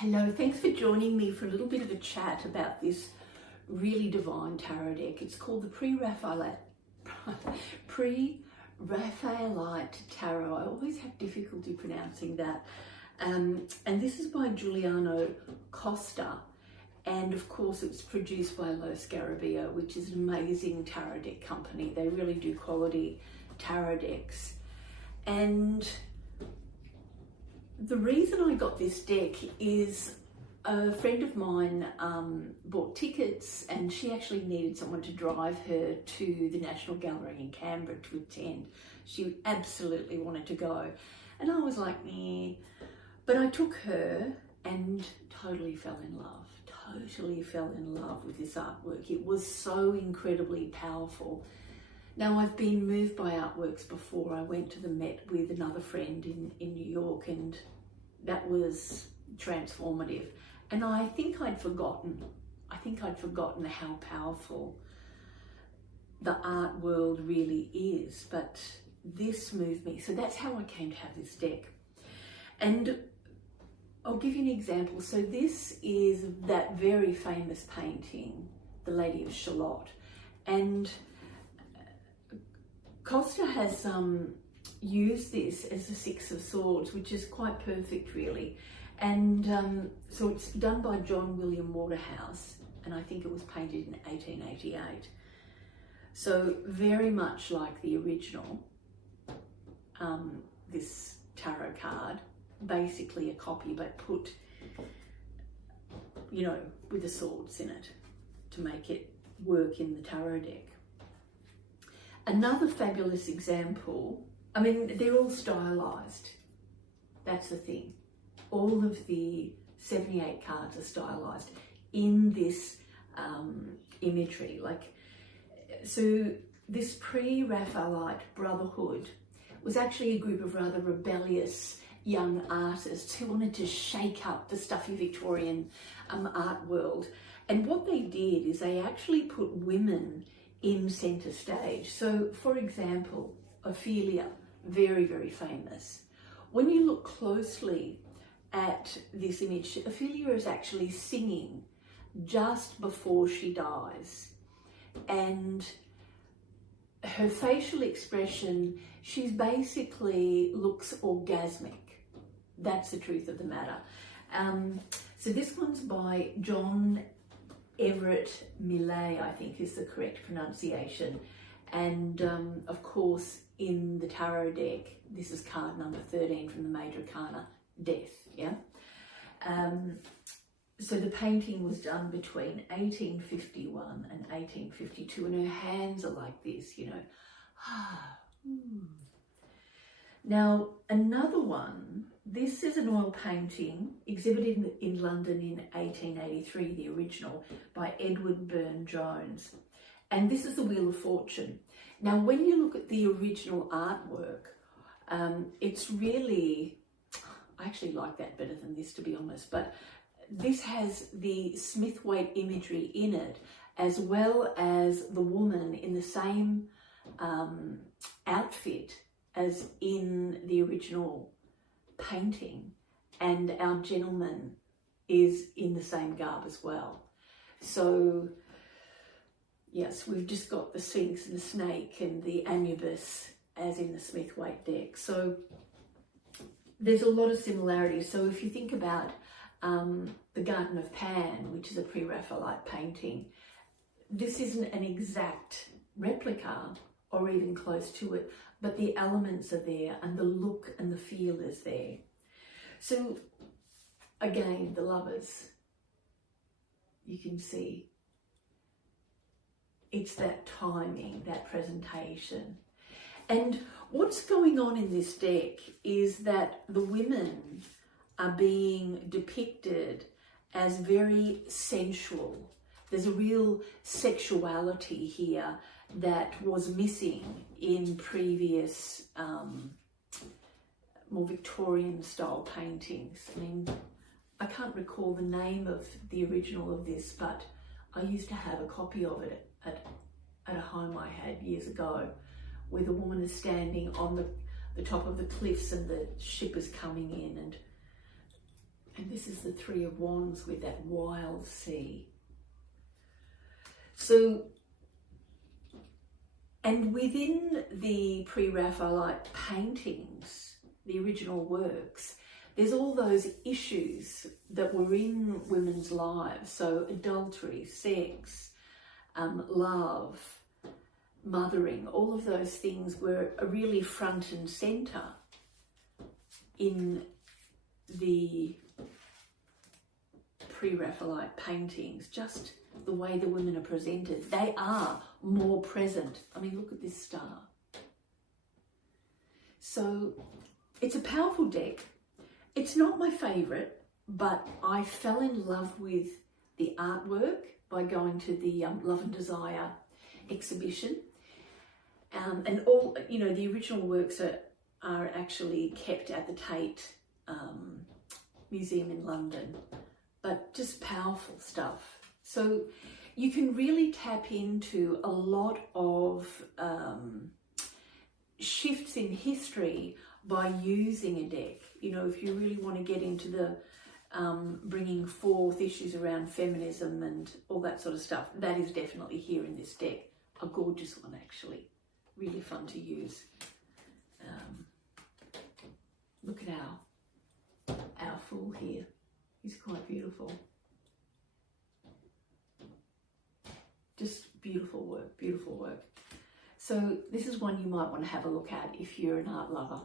Hello, thanks for joining me for a little bit of a chat about this really divine tarot deck. It's called the Pre-Raphaelite Tarot. I always have difficulty pronouncing that. And this is by Giuliano Costa. And of course it's produced by Scarabeo, which is an amazing tarot deck company. They really do quality tarot decks. And the reason I got this deck is a friend of mine bought tickets, and she actually needed someone to drive her to the National Gallery in Canberra to attend. She absolutely wanted to go. And I was like, eh. But I took her and totally fell in love with this artwork. It was so incredibly powerful. Now, I've been moved by artworks before. I went to the Met with another friend in New York, and that was transformative. And I think I'd forgotten how powerful the art world really is, but this moved me. So that's how I came to have this deck. And I'll give you an example. So this is that very famous painting, the Lady of Shalott. And Costa has used this as the Six of Swords, which is quite perfect really. And so it's done by John William Waterhouse, and I think it was painted in 1888. So very much like the original, this tarot card, basically a copy, but put, you know, with the swords in it to make it work in the tarot deck. Another fabulous example, I mean, they're all stylized. That's the thing. All of the 78 cards are stylized in this imagery. Like, so this Pre-Raphaelite Brotherhood was actually a group of rather rebellious young artists who wanted to shake up the stuffy Victorian art world. And what they did is they actually put women in centre stage. So, for example, Ophelia, very, very famous. When you look closely at this image, Ophelia is actually singing just before she dies. And her facial expression, she's basically looks orgasmic. That's the truth of the matter. So this one's by John Everett Millay, I think is the correct pronunciation. And of course, in the tarot deck, this is card number 13 from the Major Arcana, Death, yeah? So the painting was done between 1851 and 1852, and her hands are like this, you know. Now, another one, this is an oil painting exhibited in London in 1883, the original, by Edward Burne-Jones. And this is the Wheel of Fortune. Now, when you look at the original artwork, it's really, I actually like that better than this, to be honest, but this has the Smith-Waite imagery in it, as well as the woman in the same outfit as in the original painting, and our gentleman is in the same garb as well. So yes, we've just got the Sphinx and the snake and the Anubis as in the Smith-Waite deck. So there's a lot of similarities. So if you think about the Garden of Pan, which is a Pre-Raphaelite painting, this isn't an exact replica or even close to it, but the elements are there and the look and the feel is there. So again, the lovers, you can see it's that timing, that presentation. And what's going on in this deck is that the women are being depicted as very sensual. There's a real sexuality here that was missing in previous more Victorian style paintings. I mean, I can't recall the name of the original of this, but I used to have a copy of it at a home I had years ago, where the woman is standing on the top of the cliffs and the ship is coming in, and And this is the Three of Wands with that wild sea. So, and within the Pre-Raphaelite paintings, the original works, there's all those issues that were in women's lives. So adultery, sex, love, mothering, all of those things were really front and centre in the Pre-Raphaelite paintings. Just the way the women are presented, they are more present. I mean, look at this star. So it's a powerful deck. It's not my favourite, but I fell in love with the artwork by going to the Love and Desire exhibition. And all, you know, the original works are actually kept at the Tate Museum in London, but just powerful stuff. So you can really tap into a lot of shifts in history by using a deck. You know, if you really want to get into the bringing forth issues around feminism and all that sort of stuff, that is definitely here in this deck. A gorgeous one, actually. Really fun to use. Look at our Fool here. He's quite beautiful. Just beautiful work, beautiful work. So this is one you might want to have a look at if you're an art lover.